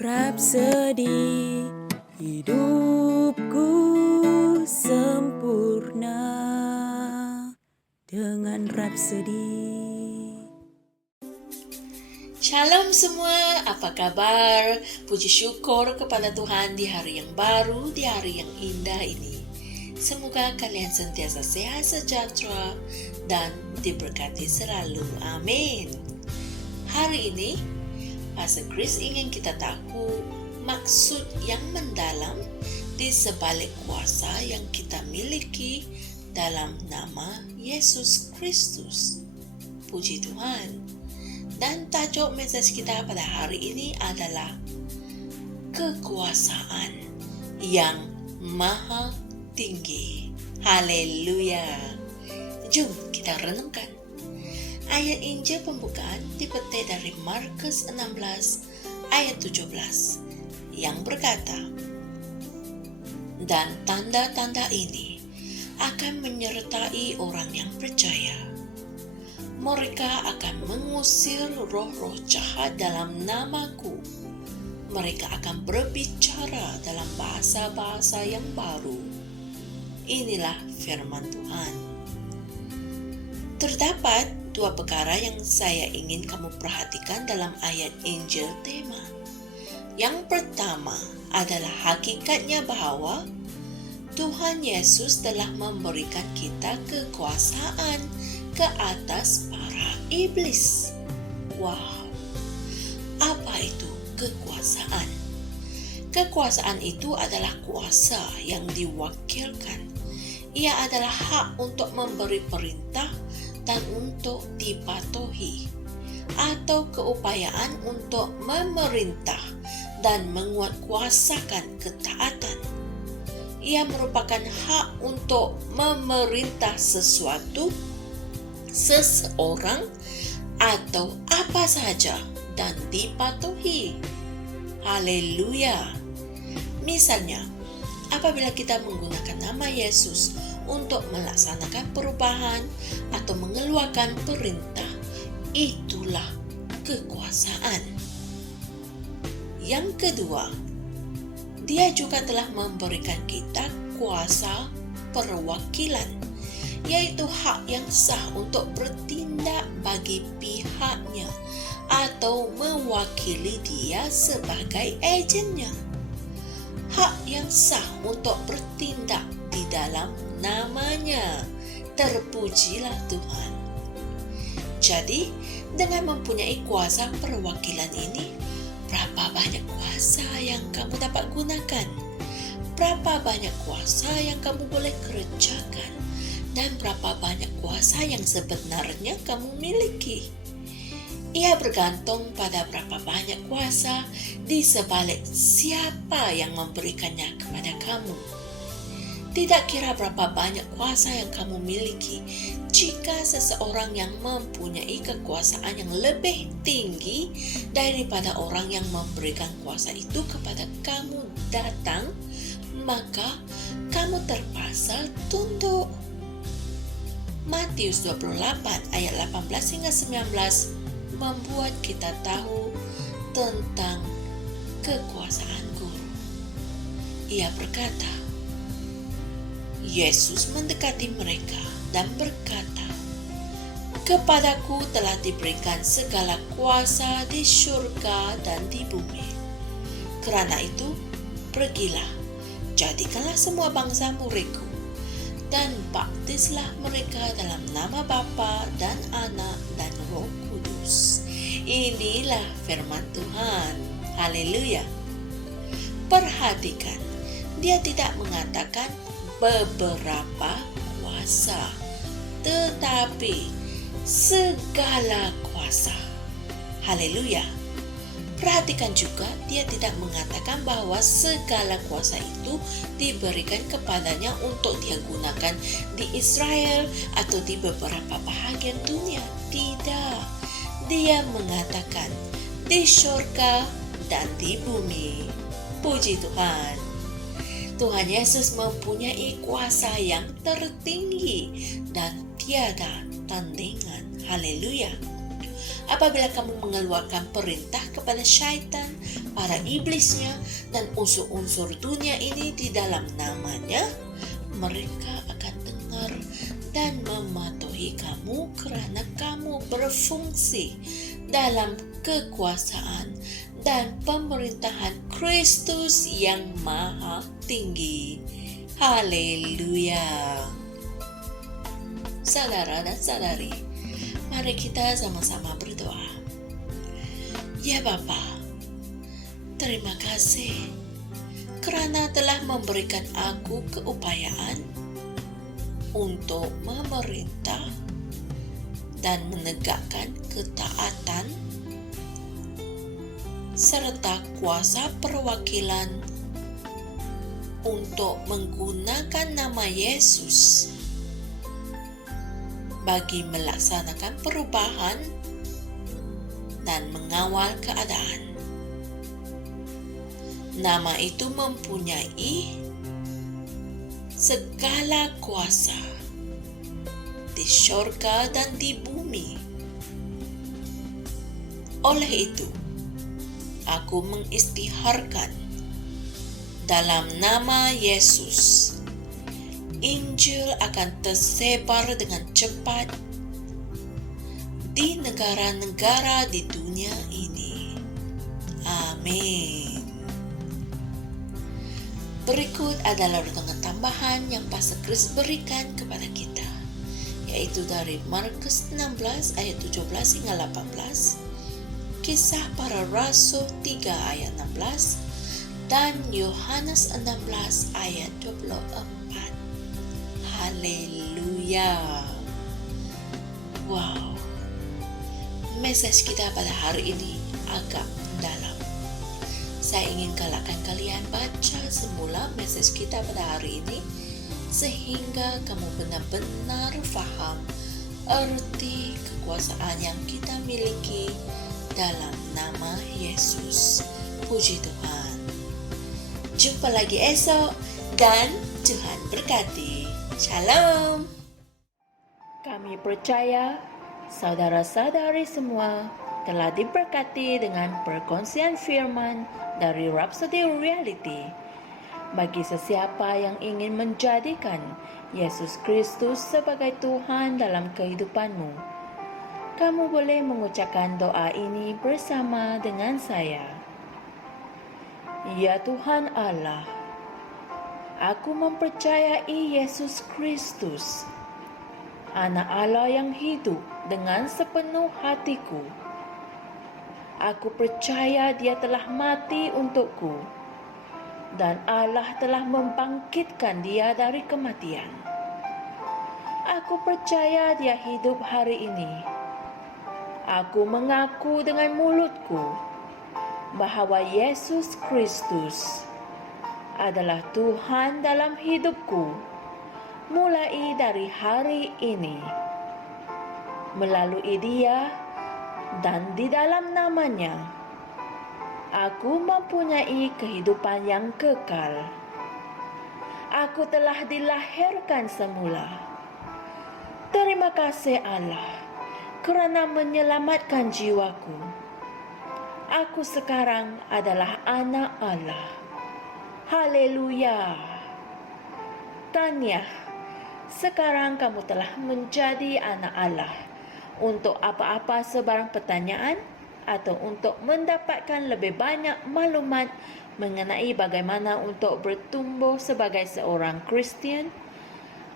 Rapsodi hidupku sempurna dengan Rapsodi. Shalom semua, apa kabar? Puji syukur kepada Tuhan di hari yang baru, di hari yang indah ini. Semoga kalian sentiasa sehat sejahtera dan diberkati selalu. Amin. Hari ini Pastor Chris ingin kita tahu maksud yang mendalam di sebalik kuasa yang kita miliki dalam nama Yesus Kristus. Puji Tuhan. Dan tajuk message kita pada hari ini adalah kekuasaan yang maha tinggi. Haleluya. Jom kita renungkan. Ayat Injil pembukaan dipetik dari Markus 16 ayat 17 yang berkata, "Dan tanda-tanda ini akan menyertai orang yang percaya. Mereka akan mengusir roh-roh jahat dalam namaku. Mereka akan berbicara dalam bahasa-bahasa yang baru." Inilah firman Tuhan. Terdapat dua perkara yang saya ingin kamu perhatikan dalam ayat Injil tema. Yang pertama adalah hakikatnya bahwa Tuhan Yesus telah memberikan kita kekuasaan ke atas para iblis. Wow, apa itu kekuasaan? Kekuasaan itu adalah kuasa yang diwakilkan. Ia adalah hak untuk memberi perintah dan untuk dipatuhi, atau keupayaan untuk memerintah dan menguatkuasakan ketaatan. Ia merupakan hak untuk memerintah sesuatu, seseorang, atau apa saja dan dipatuhi. Haleluya. Misalnya, apabila kita menggunakan nama Yesus untuk melaksanakan perubahan atau mengeluarkan perintah, itulah kekuasaan. Yang kedua, Dia juga telah memberikan kita kuasa perwakilan, yaitu hak yang sah untuk bertindak bagi pihaknya atau mewakili Dia sebagai agennya. Hak yang sah untuk bertindak di dalam namanya. Terpujilah Tuhan. Jadi, dengan mempunyai kuasa perwakilan ini, berapa banyak kuasa yang kamu dapat gunakan? Berapa banyak kuasa yang kamu boleh kerjakan? Dan berapa banyak kuasa yang sebenarnya kamu miliki? Ia bergantung pada berapa banyak kuasa di sebalik siapa yang memberikannya kepada kamu. Tidak kira berapa banyak kuasa yang kamu miliki, jika seseorang yang mempunyai kekuasaan yang lebih tinggi daripada orang yang memberikan kuasa itu kepada kamu datang, maka kamu terpaksa tunduk. Matius 28 ayat 18 hingga 19 membuat kita tahu tentang kekuasaan guru. Ia berkata, Yesus mendekati mereka dan berkata, "Kepadaku telah diberikan segala kuasa di surga dan di bumi. Kerana itu, pergilah, jadikanlah semua bangsa muridku, dan baptislah mereka dalam nama Bapa dan Anak dan Roh Kudus." Inilah firman Tuhan. Haleluya. Perhatikan, Dia tidak mengatakan beberapa kuasa, tetapi segala kuasa. Haleluya. Perhatikan juga, Dia tidak mengatakan bahwa segala kuasa itu diberikan kepadanya untuk Dia gunakan di Israel atau di beberapa bahagian dunia. Tidak. Dia mengatakan di surga dan di bumi. Puji Tuhan. Tuhan Yesus mempunyai kuasa yang tertinggi dan tiada tandingan. Haleluya. apabila kamu mengeluarkan perintah kepada syaitan, para iblisnya, dan unsur-unsur dunia ini di dalam namanya, mereka akan dengar dan mematuhi kamu karena kamu berfungsi dalam kekuasaan dan pemerintahan Kristus yang maha tinggi. Haleluya. Saudara dan saudari, mari kita sama-sama berdoa. Ya Bapa, terima kasih kerana telah memberikan aku keupayaan untuk memerintah dan menegakkan ketaatan serta kuasa perwakilan untuk menggunakan nama Yesus bagi melaksanakan perubahan dan mengawal keadaan. Nama itu mempunyai segala kuasa di syurga dan di bumi. Oleh itu, aku mengistiharkan dalam nama Yesus, Injil akan tersebar dengan cepat di negara-negara di dunia ini. Amin. Berikut adalah renungan tambahan yang Pastor Chris berikan kepada kita, yaitu dari Markus 16 ayat 17 hingga 18, Kisah Para Rasul 3 ayat 16, dan Yohanes 16 ayat 24. Haleluya. Wow. Message kita pada hari ini agak dalam. Saya ingin galakkan kalian baca semula message kita pada hari ini sehingga kamu benar-benar faham arti kekuasaan yang kita miliki dalam nama Yesus. Puji Tuhan. Jumpa lagi esok dan Tuhan berkati. Shalom. Kami percaya saudara-saudari semua telah diberkati dengan perkongsian firman dari Rhapsody Reality. Bagi sesiapa yang ingin menjadikan Yesus Kristus sebagai Tuhan dalam kehidupanmu, kamu boleh mengucapkan doa ini bersama dengan saya. Ya Tuhan Allah, aku mempercayai Yesus Kristus, Anak Allah yang hidup dengan sepenuh hatiku. Aku percaya Dia telah mati untukku dan Allah telah membangkitkan Dia dari kematian. Aku percaya Dia hidup hari ini. Aku mengaku dengan mulutku bahwa Yesus Kristus adalah Tuhan dalam hidupku mulai dari hari ini. Melalui Dia dan di dalam namanya, aku mempunyai kehidupan yang kekal. Aku telah dilahirkan semula. Terima kasih Allah kerana menyelamatkan jiwaku. Aku sekarang adalah anak Allah. Haleluya. Tanya, sekarang kamu telah menjadi anak Allah. Untuk apa-apa sebarang pertanyaan atau untuk mendapatkan lebih banyak maklumat mengenai bagaimana untuk bertumbuh sebagai seorang Kristian,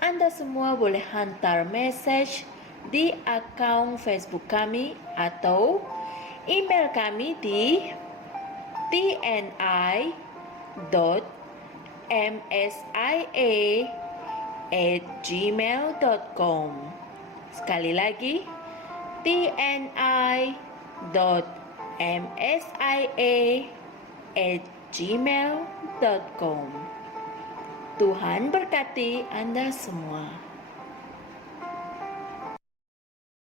Anda semua boleh hantar mesej di akaun Facebook kami atau email kami di tni.msia@gmail.com. Sekali lagi, tni.msia@gmail.com. Tuhan berkati Anda semua.